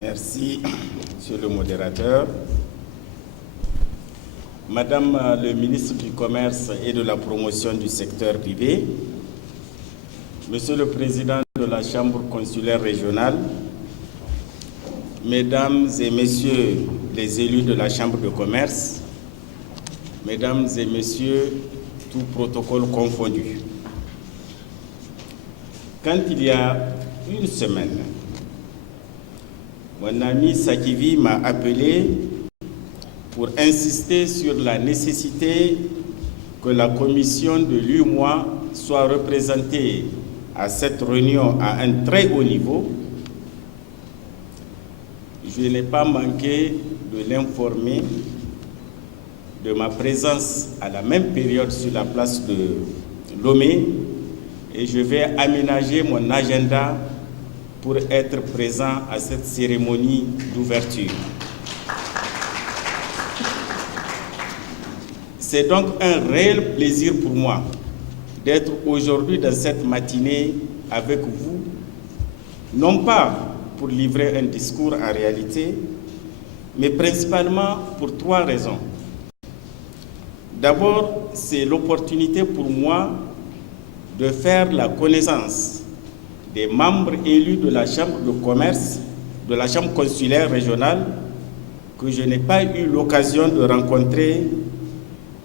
Merci, Monsieur le modérateur. Madame le ministre du Commerce et de la Promotion du secteur privé, Monsieur le Président de la Chambre consulaire régionale, Mesdames et Messieurs les élus de la Chambre de commerce, Mesdames et Messieurs, tout protocole confondu. Quand il y a une semaine, mon ami Sakivi m'a appelé pour insister sur la nécessité que la commission de l'UEMOA soit représentée à cette réunion à un très haut niveau. Je n'ai pas manqué de l'informer de ma présence à la même période sur la place de Lomé et je vais aménager mon agenda pour être présent à cette cérémonie d'ouverture. C'est donc un réel plaisir pour moi d'être aujourd'hui dans cette matinée avec vous, non pas pour livrer un discours en réalité, mais principalement pour trois raisons. D'abord, c'est l'opportunité pour moi de faire la connaissance des membres élus de la Chambre de commerce, de la Chambre consulaire régionale, que je n'ai pas eu l'occasion de rencontrer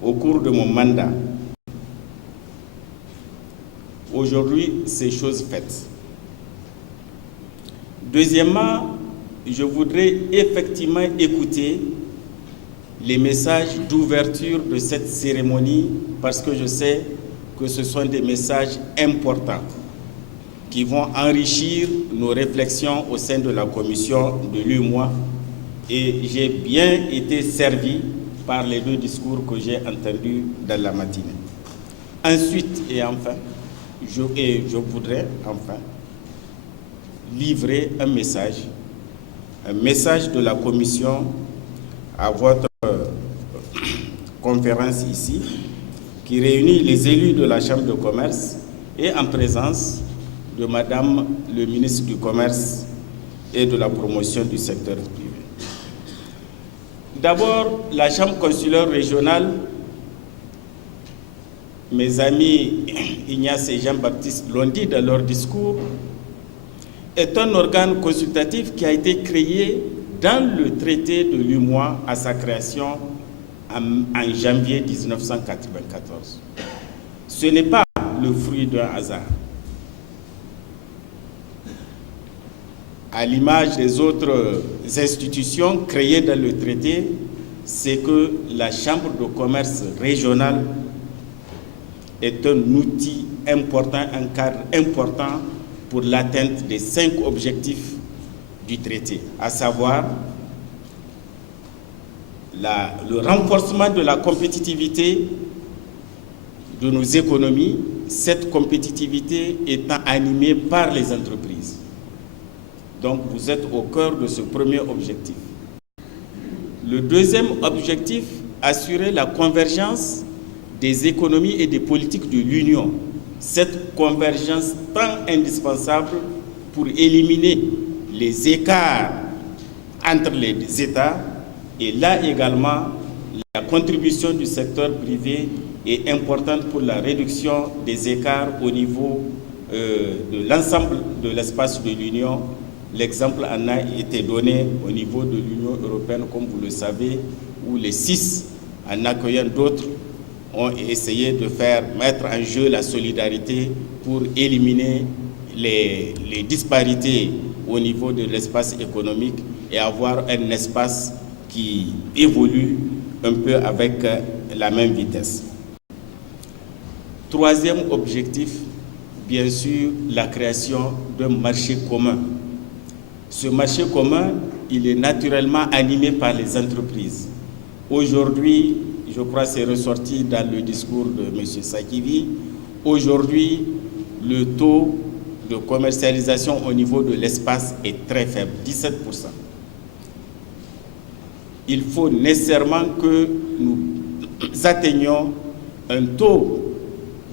au cours de mon mandat. Aujourd'hui, c'est chose faite. Deuxièmement, je voudrais effectivement écouter les messages d'ouverture de cette cérémonie parce que je sais que ce sont des messages importants qui vont enrichir nos réflexions au sein de la commission de l'UEMOA et j'ai bien été servi par les deux discours que j'ai entendus dans la matinée. Ensuite et enfin, je voudrais enfin livrer un message de la commission à votre conférence ici, qui réunit les élus de la Chambre de commerce et en présence de Madame le ministre du Commerce et de la Promotion du secteur privé. D'abord, la Chambre consulaire régionale, mes amis Ignace et Jean-Baptiste l'ont dit dans leur discours, est un organe consultatif qui a été créé dans le traité de l'UEMOA à sa création en janvier 1994. Ce n'est pas le fruit d'un hasard. À l'image des autres institutions créées dans le traité, c'est que la Chambre de commerce régionale est un outil important, un cadre important pour l'atteinte des 5 objectifs du traité, à savoir le renforcement de la compétitivité de nos économies, cette compétitivité étant animée par les entreprises. Donc, vous êtes au cœur de ce premier objectif. Le deuxième objectif, assurer la convergence des économies et des politiques de l'Union. Cette convergence tant indispensable pour éliminer les écarts entre les États. Et là également, la contribution du secteur privé est importante pour la réduction des écarts au niveau de l'ensemble de l'espace de l'Union. L'exemple en a été donné au niveau de l'Union européenne, comme vous le savez, où les 6, en accueillant d'autres, ont essayé de mettre en jeu la solidarité pour éliminer les disparités au niveau de l'espace économique et avoir un espace qui évolue un peu avec la même vitesse. Troisième objectif, bien sûr, la création d'un marché commun. Ce marché commun, il est naturellement animé par les entreprises. Aujourd'hui, je crois que c'est ressorti dans le discours de M. Sakivi, aujourd'hui, le taux de commercialisation au niveau de l'espace est très faible, 17%. Il faut nécessairement que nous atteignions un taux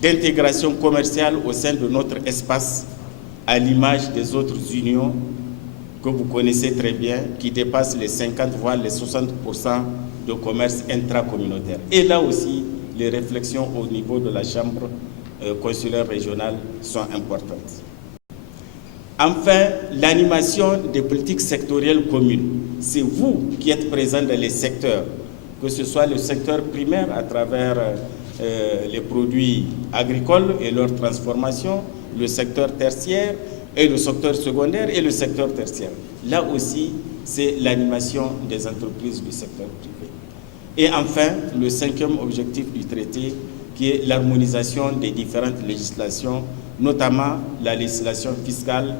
d'intégration commerciale au sein de notre espace, à l'image des autres unions que vous connaissez très bien, qui dépasse les 50 voire les 60% de commerce intracommunautaire. Et là aussi, les réflexions au niveau de la chambre consulaire régionale sont importantes. Enfin, l'animation des politiques sectorielles communes. C'est vous qui êtes présents dans les secteurs, que ce soit le secteur primaire à travers les produits agricoles et leur transformation, le secteur tertiaire et le secteur secondaire et le secteur tertiaire. Là aussi, c'est l'animation des entreprises du secteur privé. Et enfin, le 5e objectif du traité, qui est l'harmonisation des différentes législations, notamment la législation fiscale,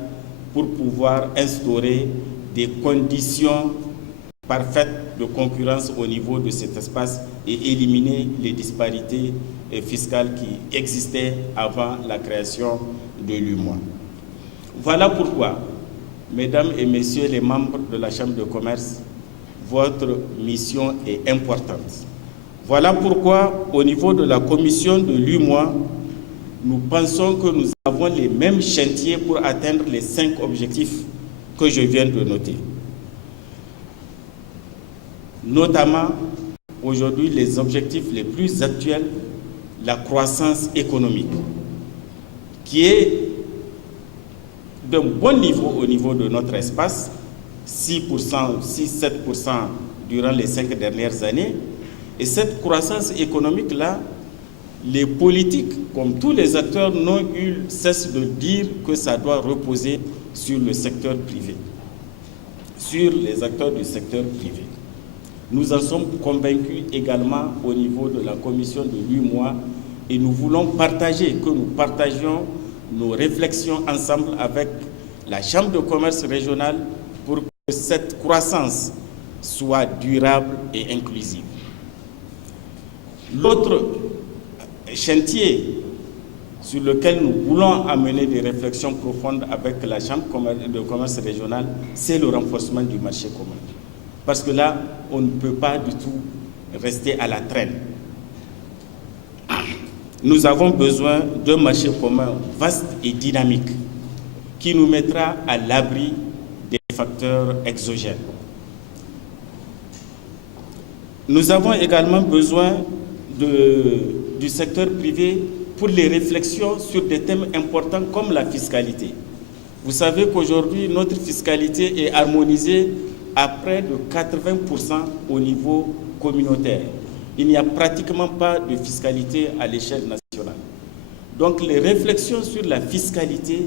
pour pouvoir instaurer des conditions parfaites de concurrence au niveau de cet espace et éliminer les disparités fiscales qui existaient avant la création de l'UEMOA. Voilà pourquoi, mesdames et messieurs les membres de la Chambre de commerce, votre mission est importante. Voilà pourquoi, au niveau de la commission de l'UEMOA, nous pensons que nous avons les mêmes chantiers pour atteindre les 5 objectifs que je viens de noter. Notamment, aujourd'hui, les objectifs les plus actuels, la croissance économique, qui est d'un bon niveau au niveau de notre espace, 6%, 6-7% durant les 5 dernières années. Et cette croissance économique-là, les politiques, comme tous les acteurs, n'ont eu cesse de dire que ça doit reposer sur le secteur privé, sur les acteurs du secteur privé. Nous en sommes convaincus également au niveau de la commission de l'UEMOA et nous voulons que nous partagions nos réflexions ensemble avec la Chambre de commerce régionale pour que cette croissance soit durable et inclusive. L'autre chantier sur lequel nous voulons amener des réflexions profondes avec la Chambre de commerce régionale, c'est le renforcement du marché commun. Parce que là, on ne peut pas du tout rester à la traîne. Nous avons besoin d'un marché commun vaste et dynamique qui nous mettra à l'abri des facteurs exogènes. Nous avons également besoin du secteur privé pour les réflexions sur des thèmes importants comme la fiscalité. Vous savez qu'aujourd'hui, notre fiscalité est harmonisée à près de 80% au niveau communautaire. Il n'y a pratiquement pas de fiscalité à l'échelle nationale. Donc les réflexions sur la fiscalité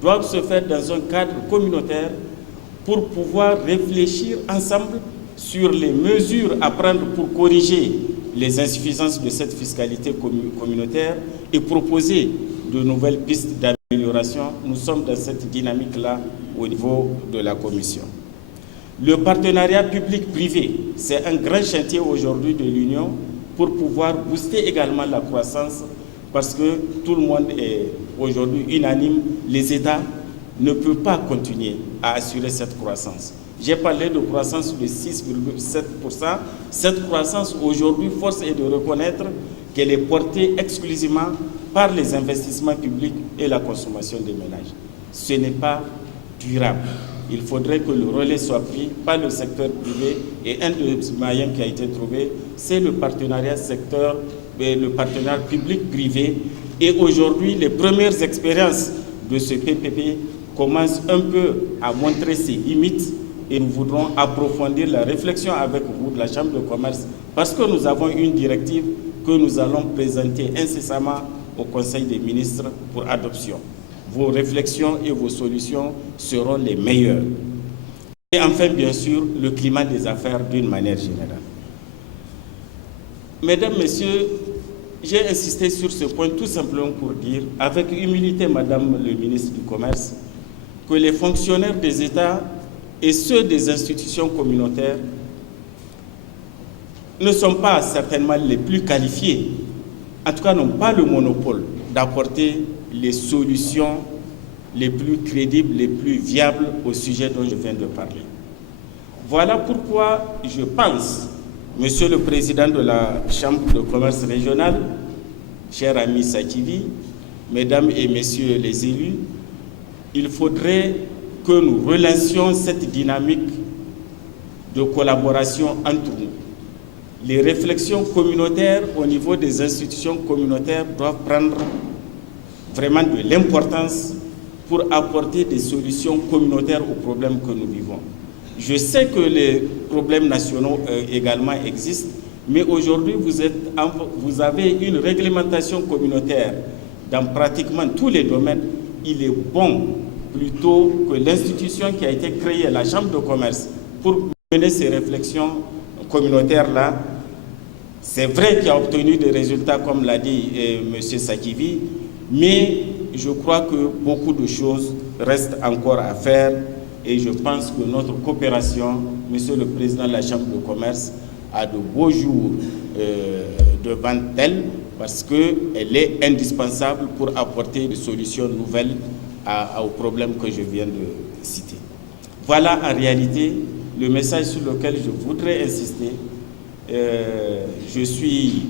doivent se faire dans un cadre communautaire pour pouvoir réfléchir ensemble sur les mesures à prendre pour corriger les insuffisances de cette fiscalité communautaire et proposer de nouvelles pistes d'amélioration. Nous sommes dans cette dynamique-là au niveau de la Commission. Le partenariat public-privé, c'est un grand chantier aujourd'hui de l'Union pour pouvoir booster également la croissance parce que tout le monde est aujourd'hui unanime. Les États ne peuvent pas continuer à assurer cette croissance. J'ai parlé de croissance de 6,7%. Cette croissance, aujourd'hui, force est de reconnaître qu'elle est portée exclusivement par les investissements publics et la consommation des ménages. Ce n'est pas durable. Il faudrait que le relais soit pris par le secteur privé et un des moyens qui a été trouvé, c'est le partenariat public-privé. Et aujourd'hui, les premières expériences de ce PPP commencent un peu à montrer ses limites et nous voudrons approfondir la réflexion avec vous de la Chambre de commerce parce que nous avons une directive que nous allons présenter incessamment au Conseil des ministres pour adoption. Vos réflexions et vos solutions seront les meilleures. Et enfin, bien sûr, le climat des affaires d'une manière générale. Mesdames, Messieurs, j'ai insisté sur ce point tout simplement pour dire, avec humilité, Madame le ministre du Commerce, que les fonctionnaires des États et ceux des institutions communautaires ne sont pas certainement les plus qualifiés, en tout cas n'ont pas le monopole d'apporter les solutions les plus crédibles, les plus viables au sujet dont je viens de parler. Voilà pourquoi je pense, Monsieur le Président de la Chambre de commerce régionale, cher ami Sakivi, Mesdames et Messieurs les élus, il faudrait que nous relancions cette dynamique de collaboration entre nous. Les réflexions communautaires au niveau des institutions communautaires doivent prendre vraiment de l'importance pour apporter des solutions communautaires aux problèmes que nous vivons. Je sais que les problèmes nationaux également existent, mais aujourd'hui vous avez une réglementation communautaire dans pratiquement tous les domaines. Il est bon plutôt que l'institution qui a été créée, la Chambre de commerce, pour mener ces réflexions communautaires-là. C'est vrai qu'il a obtenu des résultats, comme l'a dit M. Sakivi, mais je crois que beaucoup de choses restent encore à faire et je pense que notre coopération, Monsieur le Président de la Chambre de commerce, a de beaux jours devant elle parce qu'elle est indispensable pour apporter des solutions nouvelles aux problèmes que je viens de citer. Voilà en réalité le message sur lequel je voudrais insister. Je suis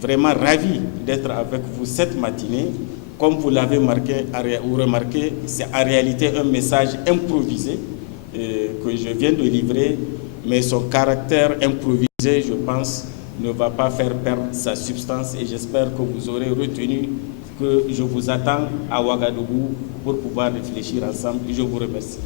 vraiment ravi d'être avec vous cette matinée. Comme vous l'avez remarqué, c'est en réalité un message improvisé que je viens de livrer, mais son caractère improvisé, je pense, ne va pas faire perdre sa substance et j'espère que vous aurez retenu que je vous attends à Ouagadougou pour pouvoir réfléchir ensemble. Je vous remercie.